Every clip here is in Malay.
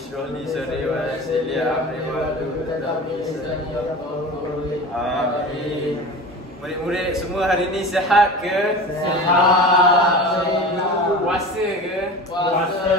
اشرح لي صدري ويسر لي أمري واhlul 'uqdatam min lisani yafqahu qawli. Amin. Murid-murid semua hari ni sihat ke? Sihat. Puasa ke? Puasa.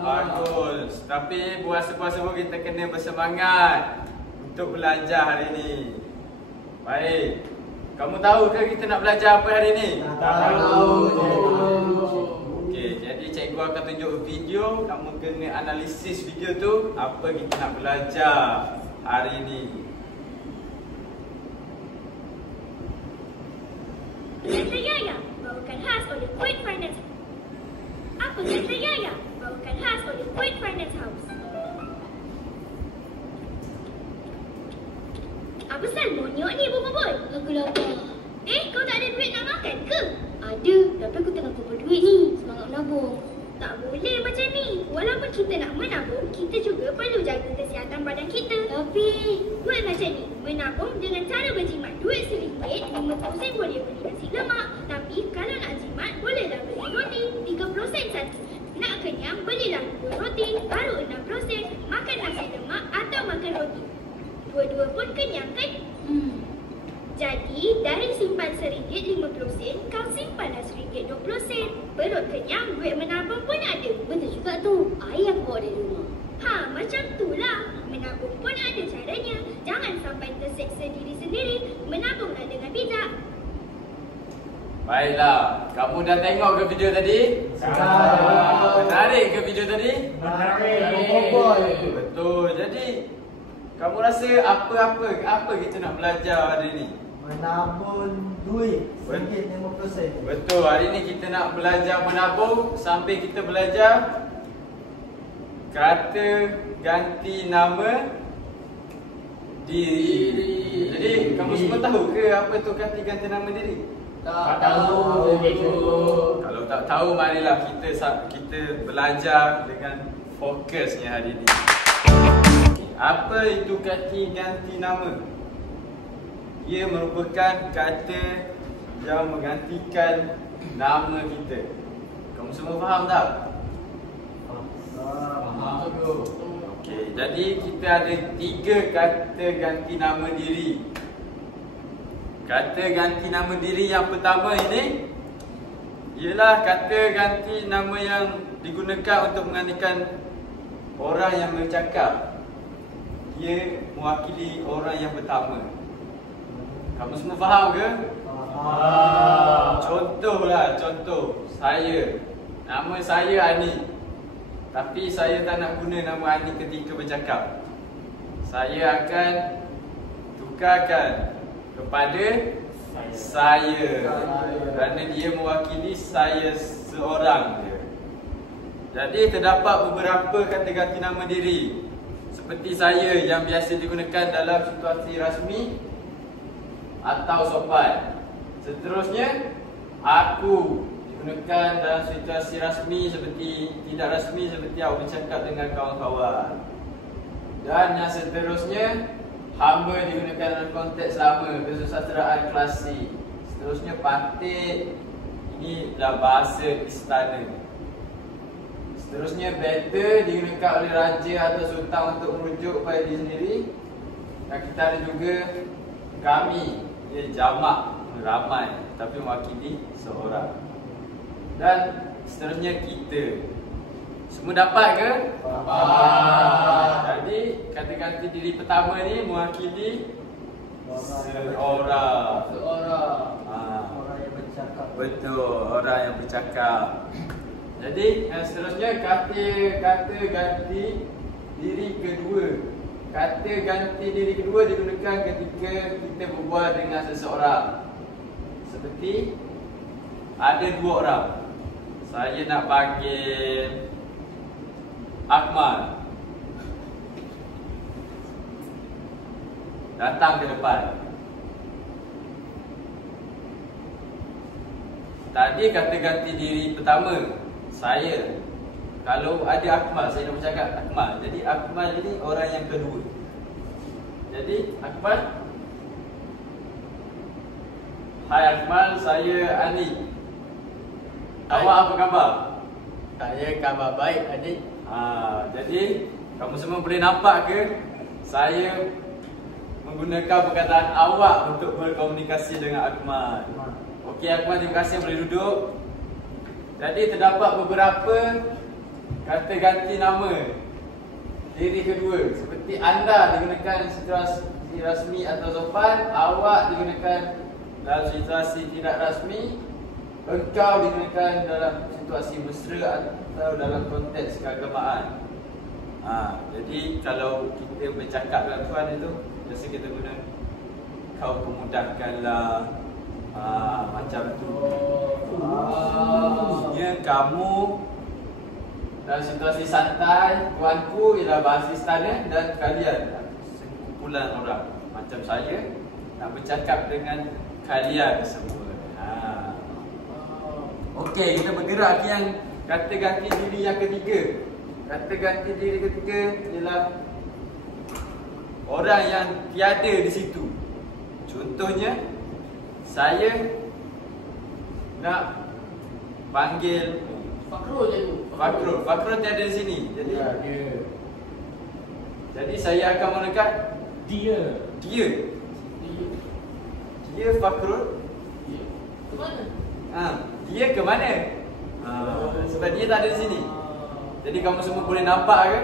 Bagus. Tapi puasa-puasa pun kita kena bersemangat untuk belajar hari ni. Baik. Kamu tahu ke kita nak belajar apa hari ni? Tahu. Okey, jadi cikgu akan tunjuk video. Kamu kena analisis video tu. Apa kita nak belajar hari ni. Kata Yaya, bawakan khas oleh Quick Finance. Apa kata Yaya, bawakan khas oleh Quick Finance House. Apa sal monyok ni bubur? Aku lapar. Kau tak ada duit nak makan ke? Ada, tapi aku tengah kumpul duit ni. Semangat menabung. Tak boleh macam ni. Walaupun kita nak menabung, kita juga perlu jaga kesihatan badan kita. Tapi buat macam ni, menabung dengan cara berjimat duit RM1, 50 sen boleh beli nasi lemak. Tapi kalau nak jimat, bolehlah beli roti 30 sen satu. Nak kenyang, belilah 2 roti, baru 60 sen. Makan nasi lemak atau makan roti. Dua-dua pun kenyang kan? Jadi, dari simpan RM1.50, kau simpanlah RM1.20. Perut kenyang, duit menabung pun ada. Betul juga tu. Ayah bawa dari rumah. Macam itulah. Menabung pun ada caranya. Jangan sampai terseksa diri sendiri. Menabunglah dengan bijak. Baiklah, kamu dah tengok ke video tadi? Menarik ke video tadi? Menarik. Betul. Jadi, kamu rasa apa kita nak belajar hari ni? Menabung duit RM1.50. Betul, hari ni kita nak belajar menabung sambil kita belajar kata ganti nama diri. Jadi, kamu semua tahu ke apa tu kata ganti nama diri? Tak tahu. Kalau tak tahu, marilah kita belajar dengan fokusnya hari ni. Apa itu kata ganti nama? Ia merupakan kata yang menggantikan nama kita. Kamu semua faham tak? Faham. Okey, jadi kita ada 3 kata ganti nama diri. Kata ganti nama diri yang pertama ini ialah kata ganti nama yang digunakan untuk menggantikan orang yang bercakap. Ia mewakili orang yang pertama. Kamu semua faham ke? Contoh saya. Nama saya Ani. Tapi saya tak nak guna nama Ani ketika bercakap. Saya akan tukarkan kepada saya. Kerana dia mewakili saya seorang je. Jadi terdapat beberapa kata ganti nama diri. Seperti saya yang biasa digunakan dalam situasi rasmi atau sopan. Seterusnya, aku digunakan dalam situasi rasmi seperti tidak rasmi, seperti awak bercakap dengan kawan-kawan. Dan yang seterusnya, hamba digunakan dalam konteks lama, kesusasteraan klasik. Seterusnya, patih, ini dah bahasa istana. Seterusnya, better digunakan oleh raja atau sultan untuk merujuk pada diri sendiri. Dan kita ada juga kami, ia jamak, ramai, tapi mewakili seorang. Dan seterusnya kita. Semua dapat ke? Dapat. Jadi kata ganti diri pertama ni mewakili seorang. Orang yang bercakap. Betul, orang yang bercakap. Jadi yang seterusnya kata ganti diri kedua. Kata ganti diri kedua digunakan ketika kita berbual dengan seseorang. Seperti ada 2 orang. Saya nak panggil Akmal. Datang ke depan. Tadi kata ganti diri pertama, saya. Kalau ada Akmal, saya nak bercakap Akmal. Jadi Akmal ini orang yang kedua. Jadi Akmal, hai Akmal, saya Ani. Awak apa khabar? Saya khabar baik, adik. Jadi kamu semua boleh nampak ke saya menggunakan perkataan awak untuk berkomunikasi dengan Akmal. Okey Akmal, terima kasih, boleh duduk. Jadi terdapat beberapa kata ganti nama diri kedua. Seperti anda digunakan situasi rasmi atau sopan, awak digunakan dalam situasi tidak rasmi, engkau digunakan dalam situasi mesra atau dalam konteks keagamaan. Jadi kalau kita bercakap dengan tuan itu, biasa kita guna kau pemudahkanlah, macam tu. Maksudnya kamu dalam situasi santai, tuanku ialah bahasa istana dan kalian sekumpulan orang macam saya nak bercakap dengan kalian semua. Okey, kita bergerak ke yang kata ganti diri yang ketiga. Kata ganti diri ketiga ialah orang yang tiada di situ. Contohnya, saya nak panggil Fakrul je tu. Fakrul tiada di sini. Jadi saya akan menggunakan dia Fakrul. Ke mana? Dia ke mana? Sebab dia tak ada di sini. Jadi kamu semua boleh nampak ke?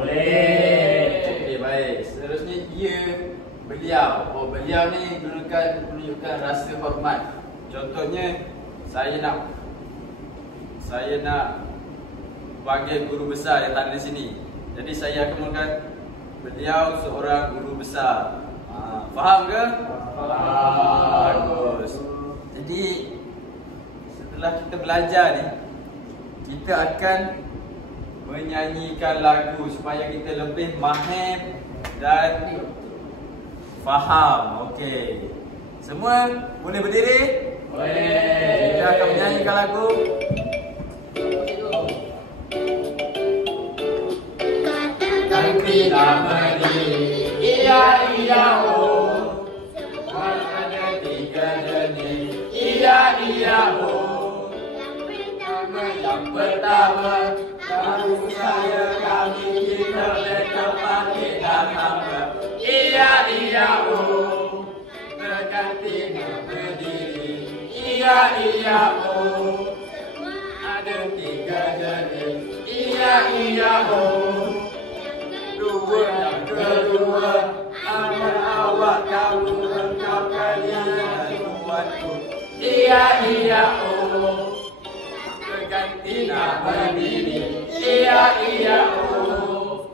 Boleh. Okey, baik. Seterusnya beliau. Beliau ni menunjukkan rasa hormat. Contohnya saya nak panggil guru besar yang tak ada di sini. Jadi saya akan mengatakan beliau seorang guru besar. Faham ke? Bagus. Jadi setelah kita belajar ni, kita akan menyanyikan lagu supaya kita lebih mahir dan faham. Okey. Semua boleh berdiri? Boleh. Kita akan menyanyikan lagu. Ganti nama diri, iya oh. Ada tiga jenis, iya oh. Yang pertama, kamu saya kami kita berkepati dan nama, iya oh. Berganti nama diri, iya oh. Ada tiga jenis, iya oh. Dua yang kedua, anak awak kamu engkau kalian tuanku, iya oh. Berganti nama diri, iya oh.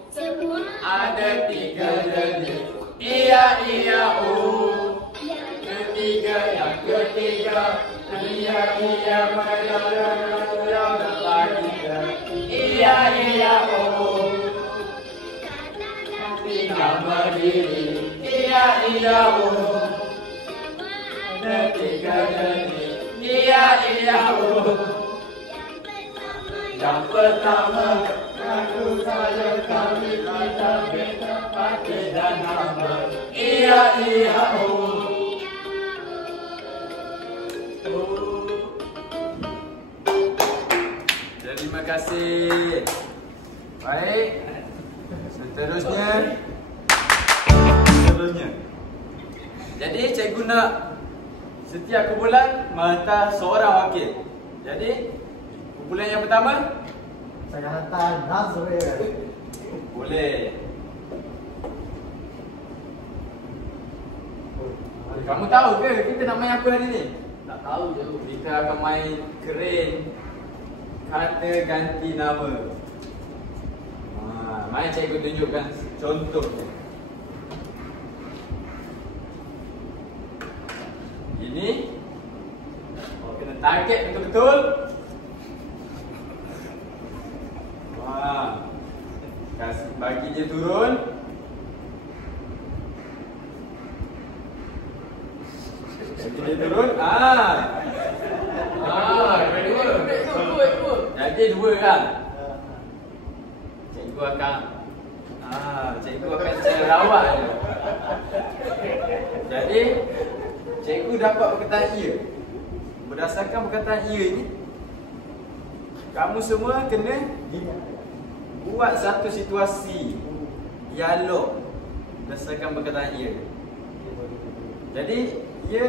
Ada tiga jenis, iya oh. Yang ketiga, iya menolak lagi, iya oh. Nama diri, iya oh. Ada tiga jenis, iya oh. Yang pertama, aku saya kami kita berkepati dan nama, iya oh. Terima kasih. Baik. Seterusnya. Jadi cikgu nak setiap kumpulan menghantar seorang wakil. Jadi kumpulan yang pertama Saya hantar Nazril. boleh. Kamu tahu ke kita nak main apa hari ni? Tak tahu je. Kita akan main keren kata ganti nama. Mari cikgu tunjukkan contohnya. Ini kena target betul-betul. Kasih bagi dia turun. Bagi dia turun. Jadi dua kan? Cikgu akan cara rawat je. Jadi cikgu dapat perkataan ia. Berdasarkan perkataan ia ni, kamu semua kena buat satu situasi dialog berdasarkan perkataan ia. Jadi ia,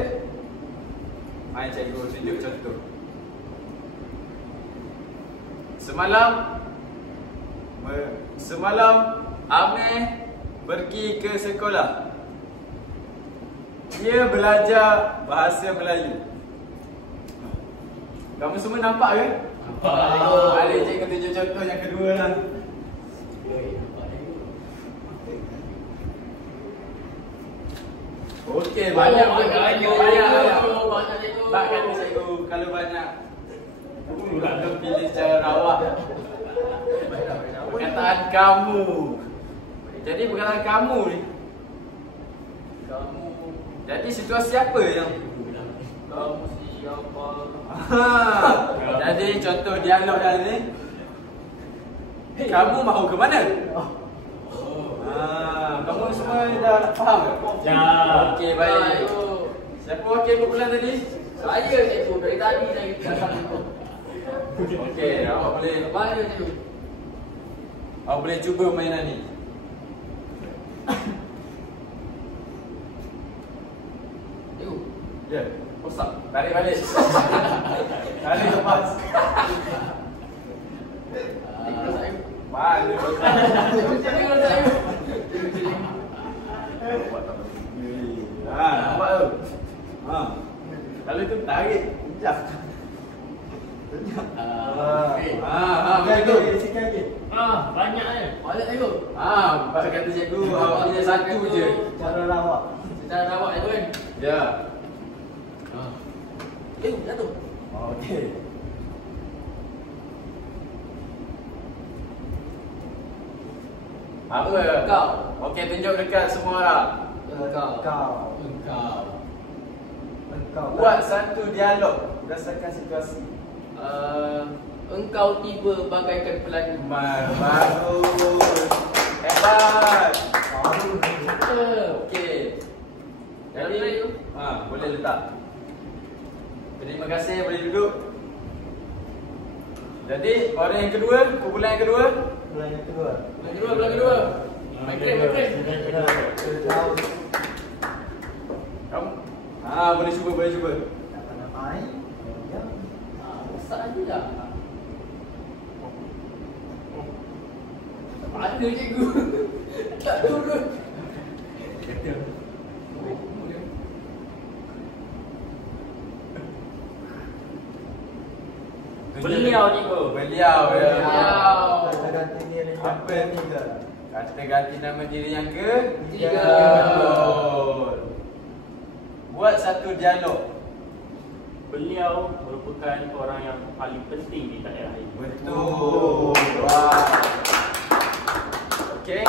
mari cikgu tunjuk contoh. Semalam Amir pergi ke sekolah. Dia belajar bahasa Melayu. Kamu semua nampak ke? Nampak. Mari cikgu tunjuk contoh yang kedua lah. Okey, banyak Bahkan cikgu kalau banyak kita pilih secara rawak. Perkataan kamu. Jadi perkataan kamu ni. Kamu. Jadi situasi apa yang Kamu siapa? Jadi contoh dialog yang ni. Kamu mahu ke mana? Kamu semua dah faham ke? Ya. Okey, baik. Siapa wakil kumpulan tadi? Saya cikgu dari tadi saya kata. Okey, awak boleh Mana cikgu? awak boleh cuba mainan ni. Cikgu. Ya, kosak. Tarik balik. Tarik lepas. Cikgu saya. Mana kosak? Cikgu saya. Nampak tu? Kalau tu tarik, sekejap. Begitu. Banyak ni. Banyak cikgu. Pasal kata cikgu, awak punya satu je. Cara rawak. Cara rawak cikgu kan? Ya. Cikgu, jatuh. Okey. Apa? Kau. Okey, tunjuk dekat semua orang. Engkau. Buat satu dialog berdasarkan situasi. Engkau tiba bagaikan pelangi. Bagus. Hebat. Okey. Jadi, boleh letak. Terima kasih, boleh duduk. Jadi, orang yang kedua, kumpulan yang kedua. Bulan kedua. Migrate. Kamu boleh cuba. Besar aja dah. Ada cikgu. Tak turun. Beliau cikgu. Beliau ya. Apa? Kata ganti nama diri yang Tiga. Betul. Buat satu dialog. Beliau merupakan orang yang paling penting di daerah ini. Betul. Wah. Okey.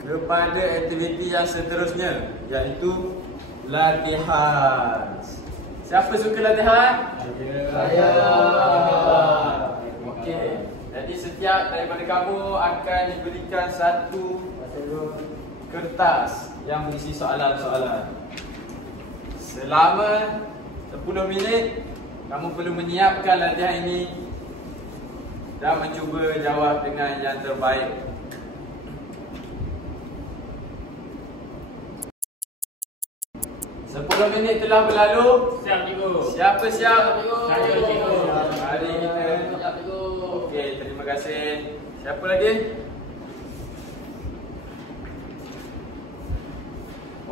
Kepada aktiviti yang seterusnya, iaitu latihan. Siapa suka latihan? Saya. Okey. Jadi setiap daripada kamu akan diberikan satu kertas yang berisi soalan-soalan. Selama 10 minit kamu perlu menyiapkan latihan ini dan mencuba jawab dengan yang terbaik. Sepuluh minit telah berlalu. Siap cikgu. Siapa siap? Saya cikgu. Mari kita. Siap cikgu. Okey, terima kasih. Siapa lagi?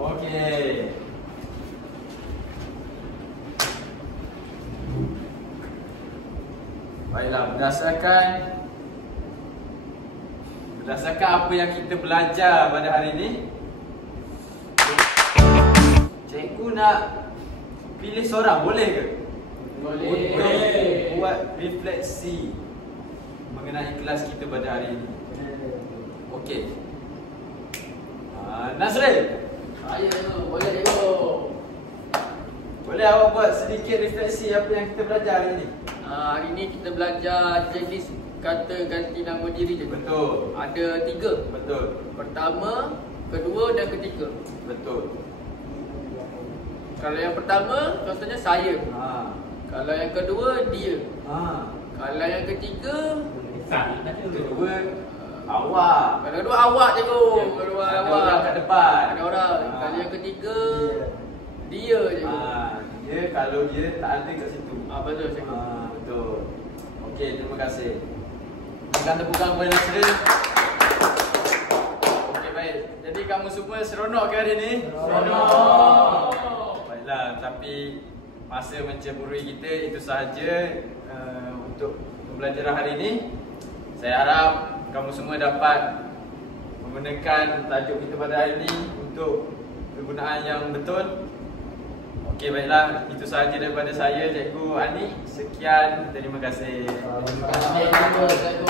Okey. Baiklah, berdasarkan apa yang kita belajar pada hari ini, cikgu nak pilih seorang, boleh ke? Boleh. Untuk buat refleksi mengenai kelas kita pada hari ini. Okey. Nazril, Saya cikgu. Boleh cikgu. boleh awak buat sedikit refleksi apa yang kita belajar hari ini? Hari ni kita belajar checklist kata ganti nama diri cikgu. Betul. Ada 3. Betul. Pertama, kedua dan ketiga. Betul. Kalau yang pertama, contohnya saya. Kalau yang kedua, dia. Ha. Kalau yang ketiga, Kedua awak. kalau kedua awak cikgu. Kedua Ada awak. orang kat depan. Ada orang. Ha. Kalau yang ketiga, dia cikgu. Dia kalau dia tak ada kat situ. Betul cikgu. Betul. Okey, terima kasih. Berikan tepukan kepada Nasrin. Okey, baik. Jadi kamu semua seronok ke hari ni? Seronok. Baiklah, tapi masa menceburui kita itu sahaja untuk pembelajaran hari ini. Saya harap kamu semua dapat menggunakan tajuk kita pada hari ini untuk kegunaan yang betul. Okey, baiklah, itu sahaja daripada saya, Cikgu Ani. Sekian, terima kasih. Terima kasih.